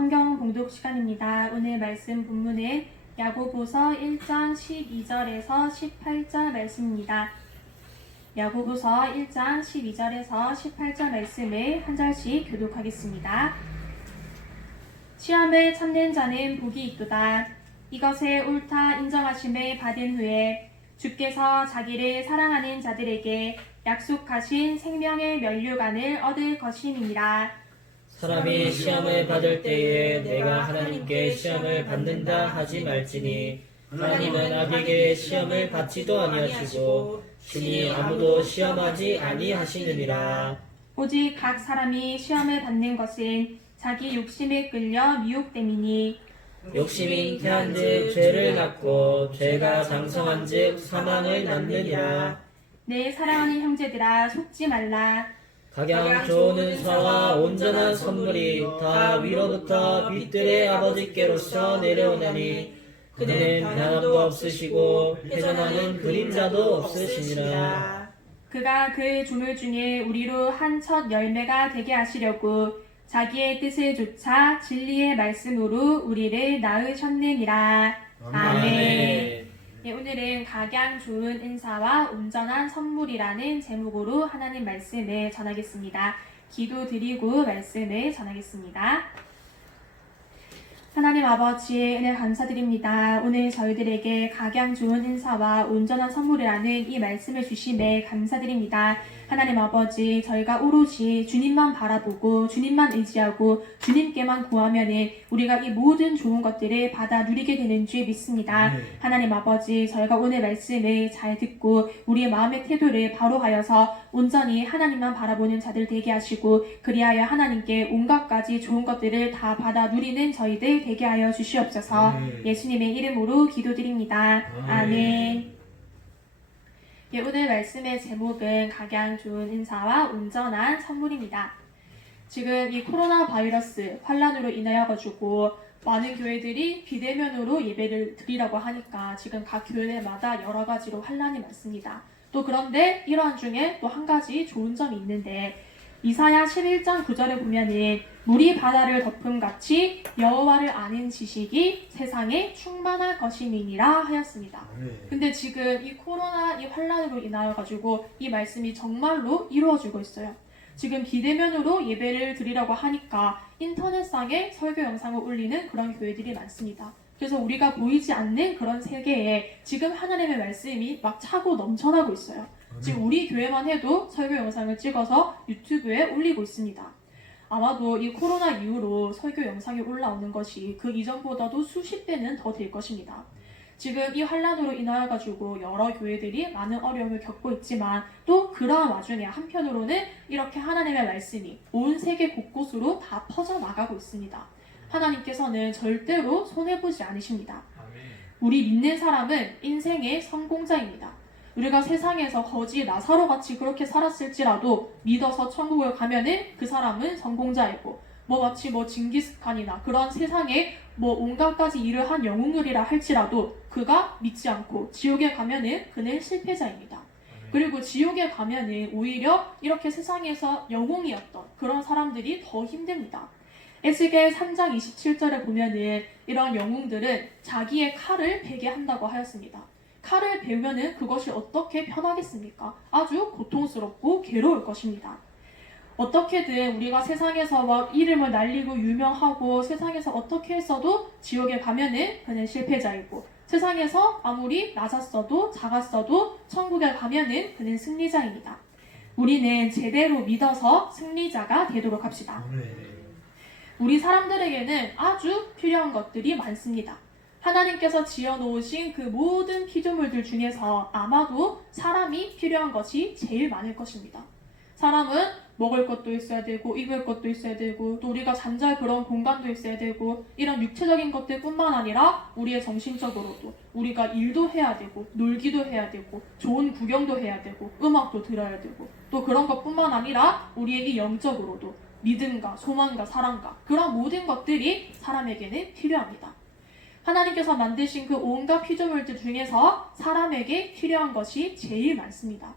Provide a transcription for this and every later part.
성경 봉독 시간입니다. 오늘 말씀 본문은 야고보서 1장 12절에서 18절 말씀입니다. 야고보서 1장 12절에서 18절 말씀을 한 절씩 교독하겠습니다. 시험을 참는 자는 복이 있도다. 이것을 옳다 인정하심을 받은 후에 주께서 자기를 사랑하는 자들에게 약속하신 생명의 면류관을 얻을 것임이니라. 사람이 시험을 받을 때에 내가 하나님께 시험을 받는다 하지 말지니 하나님은 아비에게 시험을 받지도 아니하시고 신이 아무도 시험하지 아니하시느니라. 오직 각 사람이 시험을 받는 것은 자기 욕심에 끌려 미혹됨이니 욕심이 잉태한즉 죄를 낳고 죄가 장성한즉 사망을 낳느니라. 내 사랑하는 형제들아 속지 말라. 각양 좋은 은사와 온전한 선물이 다 위로부터 빛들의 아버지께로서 내려오나니 그는 변함도 없으시고 회전하는 그림자도 없으시니라. 그가 그의 조물 중에 우리로 한 첫 열매가 되게 하시려고 자기의 뜻을 좇아 진리의 말씀으로 우리를 낳으셨느니라. 아멘. 네, 오늘은 각양 좋은 은사와 온전한 선물이라는 제목으로 하나님 말씀을 전하겠습니다. 기도드리고 말씀을 전하겠습니다. 하나님 아버지의 은혜 감사드립니다. 오늘 저희들에게 각양 좋은 은사와 온전한 선물이라는 이 말씀을 주심에 감사드립니다. 하나님 아버지, 저희가 오로지 주님만 바라보고 주님만 의지하고 주님께만 구하면은 우리가 이 모든 좋은 것들을 받아 누리게 되는 줄 믿습니다. 하나님 아버지, 저희가 오늘 말씀을 잘 듣고 우리의 마음의 태도를 바로 하여서 온전히 하나님만 바라보는 자들 되게 하시고 그리하여 하나님께 온갖 가지 좋은 것들을 다 받아 누리는 저희들 되게 하여 주시옵소서. 예수님의 이름으로 기도드립니다. 아멘. 예, 오늘 말씀의 제목은 각양 좋은 은사와 온전한 선물입니다. 지금 이 코로나 바이러스 환란으로 인하여 가지고 많은 교회들이 비대면으로 예배를 드리라고 하니까 지금 각 교회마다 여러 가지로 환란이 많습니다. 또 그런데 이러한 중에 또 한 가지 좋은 점이 있는데 이사야 11장 9절에 보면은 물이 바다를 덮음같이 여호와를 아는 지식이 세상에 충만할 것임이니라 하였습니다. 근데 지금 이 코로나 이 환란으로 인하여 가지고 이 말씀이 정말로 이루어지고 있어요. 지금 비대면으로 예배를 드리라고 하니까 인터넷상에 설교 영상을 올리는 그런 교회들이 많습니다. 그래서 우리가 보이지 않는 그런 세계에 지금 하나님의 말씀이 막 차고 넘쳐나고 있어요. 지금 우리 교회만 해도 설교 영상을 찍어서 유튜브에 올리고 있습니다. 아마도 이 코로나 이후로 설교 영상이 올라오는 것이 그 이전보다도 수십 배는 더 될 것입니다. 지금 이 환란으로 인하여 가지고 여러 교회들이 많은 어려움을 겪고 있지만 또 그러한 와중에 한편으로는 이렇게 하나님의 말씀이 온 세계 곳곳으로 다 퍼져나가고 있습니다. 하나님께서는 절대로 손해보지 않으십니다. 우리 믿는 사람은 인생의 성공자입니다. 우리가 세상에서 거지 나사로같이 그렇게 살았을지라도 믿어서 천국을 가면은 그 사람은 성공자이고 마치 징기스칸이나 그런 세상에 온갖 가지 일을 한 영웅들이라 할지라도 그가 믿지 않고 지옥에 가면은 그는 실패자입니다. 그리고 지옥에 가면은 오히려 이렇게 세상에서 영웅이었던 그런 사람들이 더 힘듭니다. 에스겔 3장 27절에 보면은 이런 영웅들은 자기의 칼을 베게 한다고 하였습니다. 칼을 베면은 그것이 어떻게 편하겠습니까? 아주 고통스럽고 괴로울 것입니다. 어떻게든 우리가 세상에서 이름을 날리고 유명하고 세상에서 어떻게 했어도 지옥에 가면은 그는 실패자이고 세상에서 아무리 낮았어도 작았어도 천국에 가면은 그는 승리자입니다. 우리는 제대로 믿어서 승리자가 되도록 합시다. 우리 사람들에게는 아주 필요한 것들이 많습니다. 하나님께서 지어놓으신 그 모든 피조물들 중에서 아마도 사람이 필요한 것이 제일 많을 것입니다. 사람은 먹을 것도 있어야 되고 입을 것도 있어야 되고 또 우리가 잠잘 그런 공간도 있어야 되고 이런 육체적인 것들 뿐만 아니라 우리의 정신적으로도 우리가 일도 해야 되고 놀기도 해야 되고 좋은 구경도 해야 되고 음악도 들어야 되고 또 그런 것뿐만 아니라 우리에게 영적으로도 믿음과 소망과 사랑과 그런 모든 것들이 사람에게는 필요합니다. 하나님께서 만드신 그 온갖 피조물들 중에서 사람에게 필요한 것이 제일 많습니다.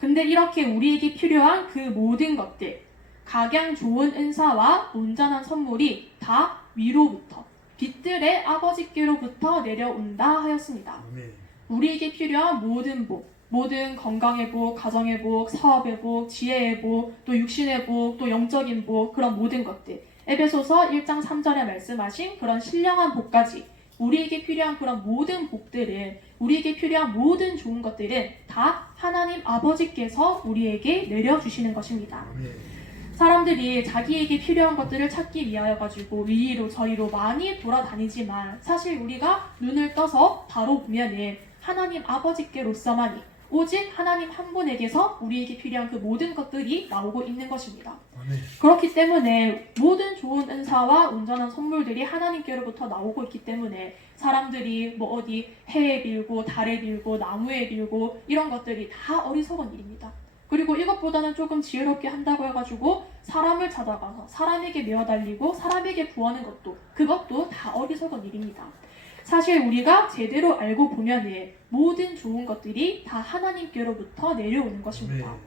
근데 이렇게 우리에게 필요한 그 모든 것들, 각양 좋은 은사와 온전한 선물이 다 위로부터 빛들의 아버지께로부터 내려온다 하였습니다. 아멘. 우리에게 필요한 모든 복, 모든 건강의 복, 가정의 복, 사업의 복, 지혜의 복, 또 육신의 복, 또 영적인 복, 그런 모든 것들. 에베소서 1장 3절에 말씀하신 그런 신령한 복까지 우리에게 필요한 그런 모든 복들은, 우리에게 필요한 모든 좋은 것들은 다 하나님 아버지께서 우리에게 내려주시는 것입니다. 아멘. 사람들이 자기에게 필요한 것들을 찾기 위하여 가지고 위로 저리로 많이 돌아다니지만 사실 우리가 눈을 떠서 바로 보면은 하나님 아버지께로서만이 오직 하나님 한 분에게서 우리에게 필요한 그 모든 것들이 나오고 있는 것입니다. 아멘. 그렇기 때문에 모든 좋은 은사와 온전한 선물들이 하나님께로부터 나오고 있기 때문에 사람들이 뭐 어디 해에 빌고 달에 빌고 나무에 빌고 이런 것들이 다 어리석은 일입니다. 그리고 이것보다는 조금 지혜롭게 한다고 해가지고 사람을 찾아가서 사람에게 메어달리고 사람에게 구하는 것도, 그것도 다 어리석은 일입니다. 사실 우리가 제대로 알고 보면은 모든 좋은 것들이 다 하나님께로부터 내려오는 것입니다. 아멘.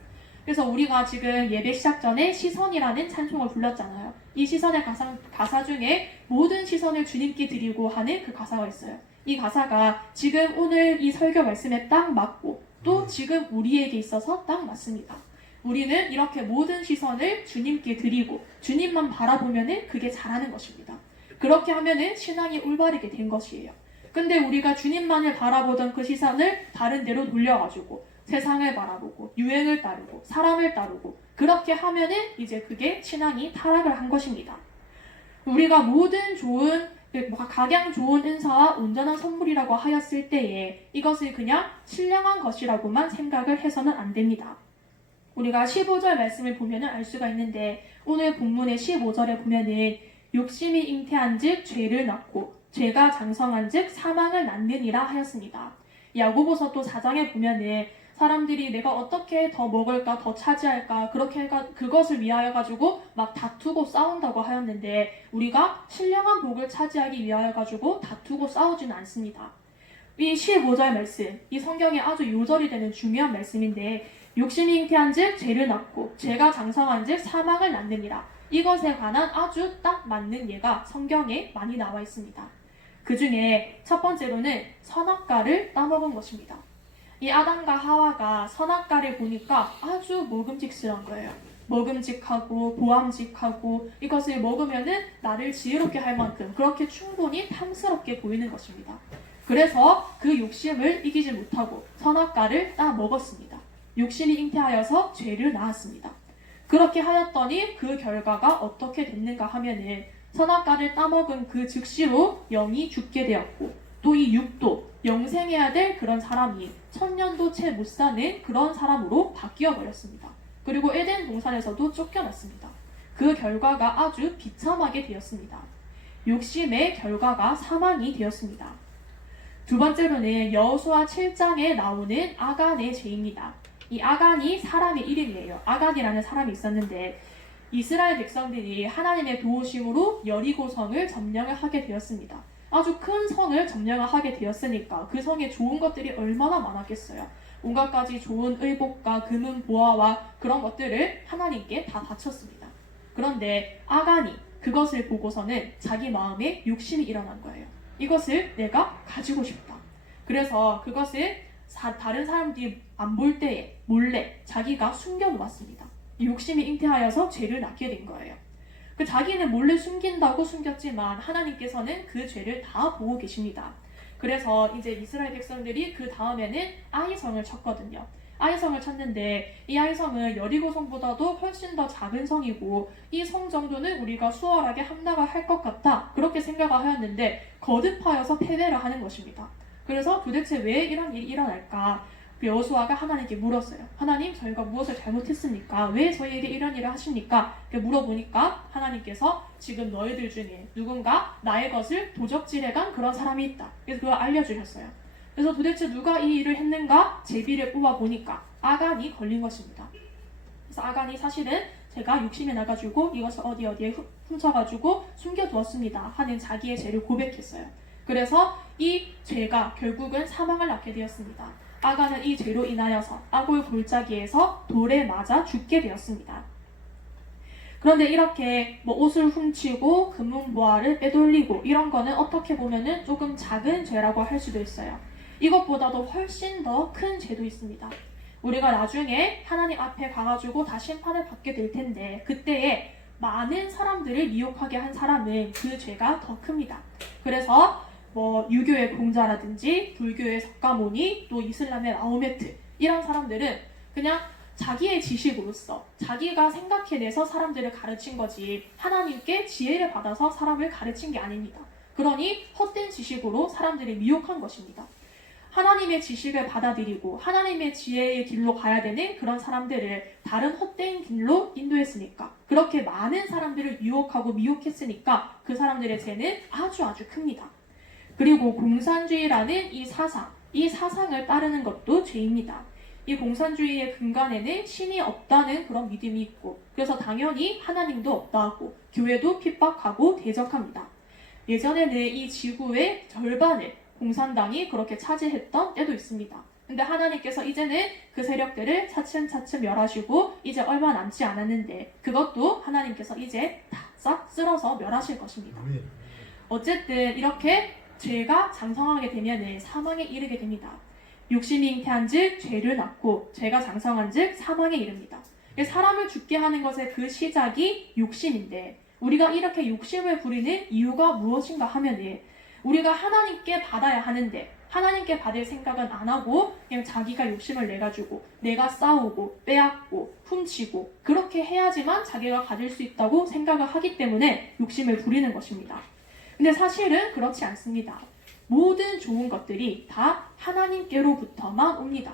그래서 우리가 지금 예배 시작 전에 시선이라는 찬송을 불렀잖아요. 이 시선의 가사 중에 모든 시선을 주님께 드리고 하는 그 가사가 있어요. 이 가사가 지금 오늘 이 설교 말씀에 딱 맞고 또 지금 우리에게 있어서 딱 맞습니다. 우리는 이렇게 모든 시선을 주님께 드리고 주님만 바라보면은 그게 잘하는 것입니다. 그렇게 하면은 신앙이 올바르게 된 것이에요. 근데 우리가 주님만을 바라보던 그 시선을 다른 데로 돌려가지고 세상을 바라보고 유행을 따르고 사람을 따르고 그렇게 하면은 이제 그게 신앙이 타락을 한 것입니다. 우리가 모든 좋은 각양 좋은 은사와 온전한 선물이라고 하였을 때에 이것을 그냥 신령한 것이라고만 생각을 해서는 안 됩니다. 우리가 15절 말씀을 보면은 알 수가 있는데 오늘 본문의 15절에 보면은 욕심이 잉태한 즉 죄를 낳고 죄가 장성한 즉 사망을 낳느니라 하였습니다. 야고보서 또 4장에 보면은 사람들이 내가 어떻게 더 먹을까 더 차지할까 그렇게 그것을 위하여 가지고 막 다투고 싸운다고 하였는데 우리가 신령한 복을 차지하기 위하여 가지고 다투고 싸우지는 않습니다. 이 15절 말씀, 이 성경에 아주 요절이 되는 중요한 말씀인데 욕심이 잉태한 즉 죄를 낳고 죄가 장성한 즉 사망을 낳느니라. 이것에 관한 아주 딱 맞는 예가 성경에 많이 나와 있습니다. 그 중에 첫 번째로는 선악과를 따먹은 것입니다. 이 아담과 하와가 선악과를 보니까 아주 먹음직스러운 거예요. 먹음직하고 보암직하고 이것을 먹으면은 나를 지혜롭게 할 만큼 그렇게 충분히 탐스럽게 보이는 것입니다. 그래서 그 욕심을 이기지 못하고 선악과를 따 먹었습니다. 욕심이 잉태하여서 죄를 낳았습니다. 그렇게 하였더니 그 결과가 어떻게 됐는가 하면은 선악과를 따먹은 그 즉시로 영이 죽게 되었고 또 이 육도 영생해야 될 그런 사람이 천년도 채 못 사는 그런 사람으로 바뀌어 버렸습니다. 그리고 에덴 동산에서도 쫓겨났습니다. 그 결과가 아주 비참하게 되었습니다. 욕심의 결과가 사망이 되었습니다. 두 번째로는 여호수아 7장에 나오는 아간의 죄입니다. 이 아간이 사람의 이름이에요. 아간이라는 사람이 있었는데 이스라엘 백성들이 하나님의 도우심으로 여리고성을 점령을 하게 되었습니다. 아주 큰 성을 점령을 하게 되었으니까 그 성에 좋은 것들이 얼마나 많았겠어요. 온갖 가지 좋은 의복과 금은 보화와 그런 것들을 하나님께 다 바쳤습니다. 그런데 아간이 그것을 보고서는 자기 마음에 욕심이 일어난 거예요. 이것을 내가 가지고 싶다. 그래서 그것을 다른 사람들이 안 볼 때에 몰래 자기가 숨겨놓았습니다. 욕심이 잉태하여서 죄를 낳게 된 거예요. 그 자기는 몰래 숨긴다고 숨겼지만 하나님께서는 그 죄를 다 보고 계십니다. 그래서 이제 이스라엘 백성들이 그 다음에는 아이성을 쳤거든요. 아이성을 쳤는데 이 아이성은 여리고성보다도 훨씬 더 작은 성이고 이 성 정도는 우리가 수월하게 함락을 할 것 같다 그렇게 생각을 하였는데 거듭하여서 패배를 하는 것입니다. 그래서 도대체 왜 이런 일이 일어날까? 여호수아가 하나님께 물었어요. 하나님, 저희가 무엇을 잘못했습니까? 왜 저희에게 이런 일을 하십니까? 물어보니까 하나님께서 지금 너희들 중에 누군가 나의 것을 도적질해간 그런 사람이 있다. 그래서 그걸 알려주셨어요. 그래서 도대체 누가 이 일을 했는가? 제비를 뽑아보니까 아간이 걸린 것입니다. 그래서 아간이 사실은 제가 욕심이 나가지고 이것을 어디에 훔쳐가지고 숨겨두었습니다 하는 자기의 죄를 고백했어요. 그래서 이 죄가 결국은 사망을 낳게 되었습니다. 아간은 이 죄로 인하여서 아골 골짜기에서 돌에 맞아 죽게 되었습니다. 그런데 이렇게 뭐 옷을 훔치고 금은보화를 빼돌리고 이런 거는 어떻게 보면은 조금 작은 죄라고 할 수도 있어요. 이것보다도 훨씬 더 큰 죄도 있습니다. 우리가 나중에 하나님 앞에 가가지고 다 심판을 받게 될 텐데 그때에 많은 사람들을 미혹하게 한 사람은 그 죄가 더 큽니다. 그래서 뭐 유교의 공자라든지 불교의 석가모니 또 이슬람의 마호메트 이런 사람들은 그냥 자기의 지식으로서 자기가 생각해내서 사람들을 가르친 거지 하나님께 지혜를 받아서 사람을 가르친 게 아닙니다. 그러니 헛된 지식으로 사람들을 미혹한 것입니다. 하나님의 지식을 받아들이고 하나님의 지혜의 길로 가야 되는 그런 사람들을 다른 헛된 길로 인도했으니까 그렇게 많은 사람들을 유혹하고 미혹했으니까 그 사람들의 죄는 아주 큽니다. 그리고 공산주의라는 이 사상을 따르는 것도 죄입니다. 이 공산주의의 근간에는 신이 없다는 그런 믿음이 있고 그래서 당연히 하나님도 없다고 교회도 핍박하고 대적합니다. 예전에는 이 지구의 절반을 공산당이 그렇게 차지했던 때도 있습니다. 근데 하나님께서 이제는 그 세력들을 차츰차츰 멸하시고 이제 얼마 남지 않았는데 그것도 하나님께서 이제 다 싹 쓸어서 멸하실 것입니다. 어쨌든 이렇게 죄가 장성하게 되면 사망에 이르게 됩니다. 욕심이 잉태한즉 죄를 낳고 죄가 장성한즉 사망에 이릅니다. 사람을 죽게 하는 것의 그 시작이 욕심인데 우리가 이렇게 욕심을 부리는 이유가 무엇인가 하면은 우리가 하나님께 받아야 하는데 하나님께 받을 생각은 안 하고 그냥 자기가 욕심을 내가지고 내가 싸우고 빼앗고 훔치고 그렇게 해야지만 자기가 가질 수 있다고 생각을 하기 때문에 욕심을 부리는 것입니다. 근데 사실은 그렇지 않습니다. 모든 좋은 것들이 다 하나님께로부터만 옵니다.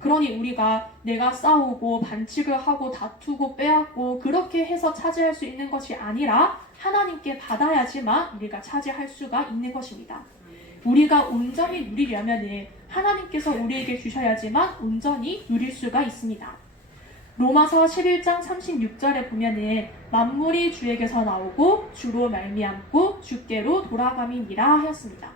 그러니 우리가 내가 싸우고 반칙을 하고 다투고 빼앗고 그렇게 해서 차지할 수 있는 것이 아니라 하나님께 받아야지만 우리가 차지할 수가 있는 것입니다. 우리가 온전히 누리려면 하나님께서 우리에게 주셔야지만 온전히 누릴 수가 있습니다. 로마서 11장 36절에 보면은 만물이 주에게서 나오고 주로 말미암고 주께로 돌아감이니라 하였습니다.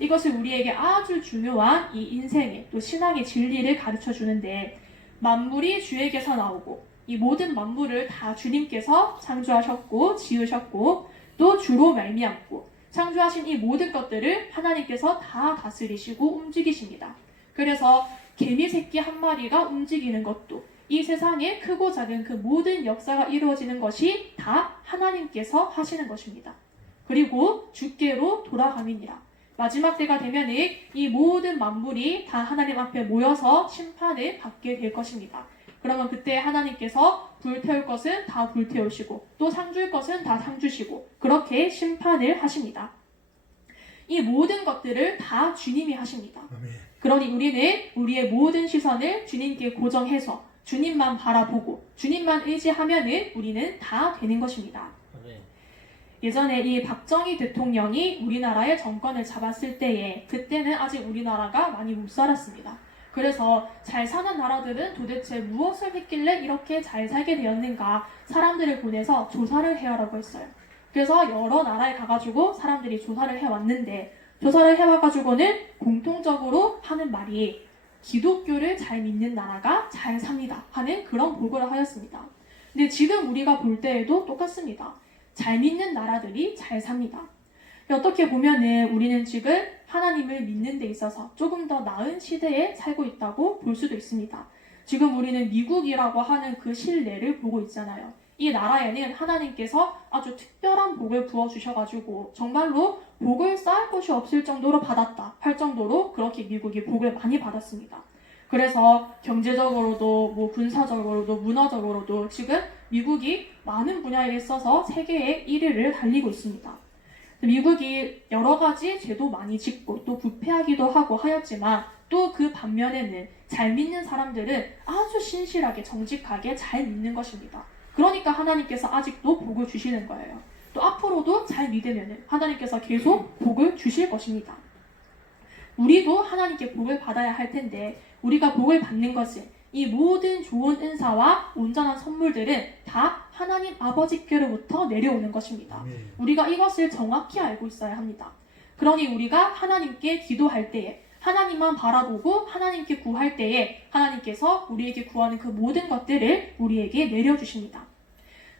이것은 우리에게 아주 중요한 이 인생의 또 신앙의 진리를 가르쳐 주는데 만물이 주에게서 나오고 이 모든 만물을 다 주님께서 창조하셨고 지으셨고 또 주로 말미암고 창조하신 이 모든 것들을 하나님께서 다 다스리시고 움직이십니다. 그래서 개미 새끼 한 마리가 움직이는 것도 이 세상에 크고 작은 그 모든 역사가 이루어지는 것이 다 하나님께서 하시는 것입니다. 그리고 주께로 돌아감이니라. 마지막 때가 되면 이 모든 만물이 다 하나님 앞에 모여서 심판을 받게 될 것입니다. 그러면 그때 하나님께서 불태울 것은 다 불태우시고 또 상줄 것은 다 상주시고 그렇게 심판을 하십니다. 이 모든 것들을 다 주님이 하십니다. 그러니 우리는 우리의 모든 시선을 주님께 고정해서 주님만 바라보고 주님만 의지하면은 우리는 다 되는 것입니다. 예전에 이 박정희 대통령이 우리나라의 정권을 잡았을 때에 그때는 아직 우리나라가 많이 못 살았습니다. 그래서 잘 사는 나라들은 도대체 무엇을 했길래 이렇게 잘 살게 되었는가 사람들을 보내서 조사를 해오라고 했어요. 그래서 여러 나라에 가가지고 사람들이 조사를 해왔는데 조사를 해와가지고는 공통적으로 하는 말이 기독교를 잘 믿는 나라가 잘 삽니다 하는 그런 보고를 하였습니다. 근데 지금 우리가 볼 때에도 똑같습니다. 잘 믿는 나라들이 잘 삽니다. 어떻게 보면은 우리는 지금 하나님을 믿는 데 있어서 조금 더 나은 시대에 살고 있다고 볼 수도 있습니다. 지금 우리는 미국이라고 하는 그 실내를 보고 있잖아요. 이 나라에는 하나님께서 아주 특별한 복을 부어주셔가지고 정말로 복을 쌓을 곳이 없을 정도로 받았다 할 정도로 그렇게 미국이 복을 많이 받았습니다. 그래서 경제적으로도 뭐 군사적으로도 문화적으로도 지금 미국이 많은 분야에 있어서 세계의 1위를 달리고 있습니다. 미국이 여러 가지 죄도 많이 짓고 또 부패하기도 하고 하였지만 또 그 반면에는 잘 믿는 사람들은 아주 신실하게 정직하게 잘 믿는 것입니다. 그러니까 하나님께서 아직도 복을 주시는 거예요. 또 앞으로도 잘 믿으면 하나님께서 계속 복을 주실 것입니다. 우리도 하나님께 복을 받아야 할 텐데 우리가 복을 받는 것은 이 모든 좋은 은사와 온전한 선물들은 다 하나님 아버지께로부터 내려오는 것입니다. 우리가 이것을 정확히 알고 있어야 합니다. 그러니 우리가 하나님께 기도할 때에 하나님만 바라보고 하나님께 구할 때에 하나님께서 우리에게 구하는 그 모든 것들을 우리에게 내려주십니다.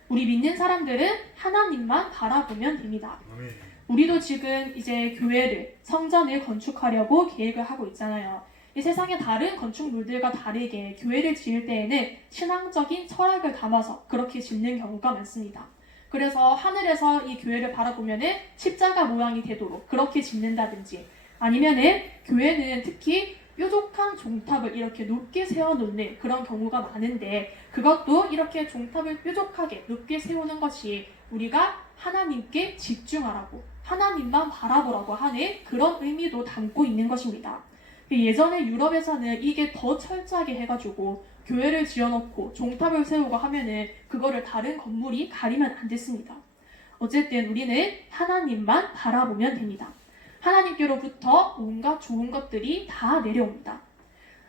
우리 믿는 사람들은 하나님만 바라보면 됩니다. 아멘. 우리도 지금 이제 교회를, 성전을 건축하려고 계획을 하고 있잖아요. 이 세상의 다른 건축물들과 다르게 교회를 지을 때에는 신앙적인 철학을 담아서 그렇게 짓는 경우가 많습니다. 그래서 하늘에서 이 교회를 바라보면은 십자가 모양이 되도록 그렇게 짓는다든지, 아니면은 교회는 특히 뾰족한 종탑을 이렇게 높게 세워놓는 그런 경우가 많은데, 그것도 이렇게 종탑을 뾰족하게 높게 세우는 것이 우리가 하나님께 집중하라고, 하나님만 바라보라고 하는 그런 의미도 담고 있는 것입니다. 예전에 유럽에서는 이게 더 철저하게 해가지고 교회를 지어놓고 종탑을 세우고 하면은 그거를 다른 건물이 가리면 안 됐습니다. 어쨌든 우리는 하나님만 바라보면 됩니다. 하나님께로부터 온갖 좋은 것들이 다 내려옵니다.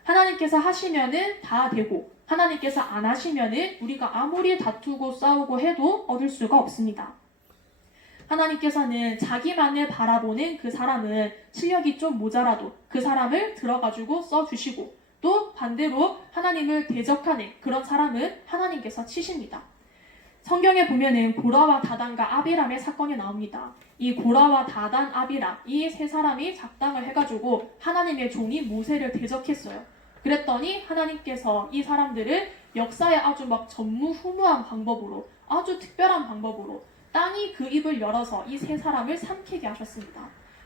하나님께서 하시면은 다 되고, 하나님께서 안 하시면은 우리가 아무리 다투고 싸우고 해도 얻을 수가 없습니다. 하나님께서는 자기만을 바라보는 그 사람은 실력이 좀 모자라도 그 사람을 들어가지고 써주시고, 또 반대로 하나님을 대적하는 그런 사람은 하나님께서 치십니다. 성경에 보면은 고라와 다단과 아비람의 사건이 나옵니다. 이 고라와 다단, 아비람, 이 세 사람이 작당을 해가지고 하나님의 종이 모세를 대적했어요. 그랬더니 하나님께서 이 사람들을 역사에 아주 막 전무후무한 방법으로, 아주 특별한 방법으로 땅이 그 입을 열어서 이 세 사람을 삼키게 하셨습니다.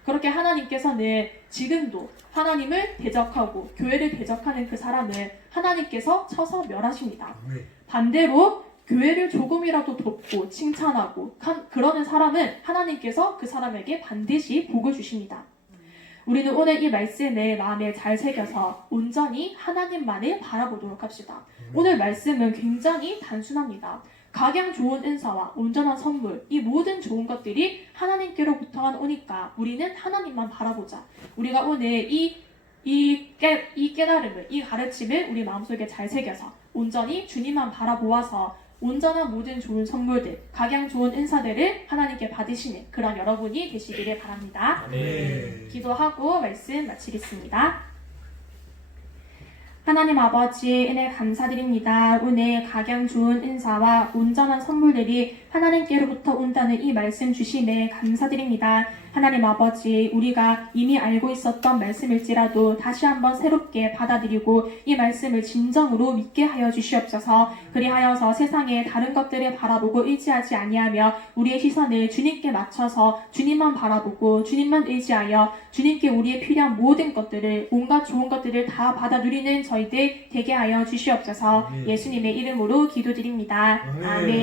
그렇게 하나님께서는 지금도 하나님을 대적하고 교회를 대적하는 그 사람을 하나님께서 쳐서 멸하십니다. 아멘. 반대로 교회를 조금이라도 돕고 칭찬하고 그러는 사람은 하나님께서 그 사람에게 반드시 복을 주십니다. 우리는 오늘 이 말씀을 마음에 잘 새겨서 온전히 하나님만을 바라보도록 합시다. 오늘 말씀은 굉장히 단순합니다. 각양 좋은 은사와 온전한 선물, 이 모든 좋은 것들이 하나님께로부터만 오니까 우리는 하나님만 바라보자. 우리가 오늘 이 깨달음을, 이 가르침을 우리 마음속에 잘 새겨서 온전히 주님만 바라보아서 온전한 모든 좋은 선물들, 각양 좋은 은사들을 하나님께 받으시는 그런 여러분이 되시기를 바랍니다. 아멘. 기도하고 말씀 마치겠습니다. 하나님 아버지, 은혜 감사드립니다. 오늘 각양 좋은 은사와 온전한 선물들이 하나님께로부터 온다는 이 말씀 주심에 감사드립니다. 하나님 아버지, 우리가 이미 알고 있었던 말씀일지라도 다시 한번 새롭게 받아들이고 이 말씀을 진정으로 믿게 하여 주시옵소서. 그리하여서 세상의 다른 것들을 바라보고 의지하지 아니하며 우리의 시선을 주님께 맞춰서 주님만 바라보고 주님만 의지하여 주님께 우리의 필요한 모든 것들을, 온갖 좋은 것들을 다 받아 누리는 저희들 되게 하여 주시옵소서. 예수님의 이름으로 기도드립니다. 아멘.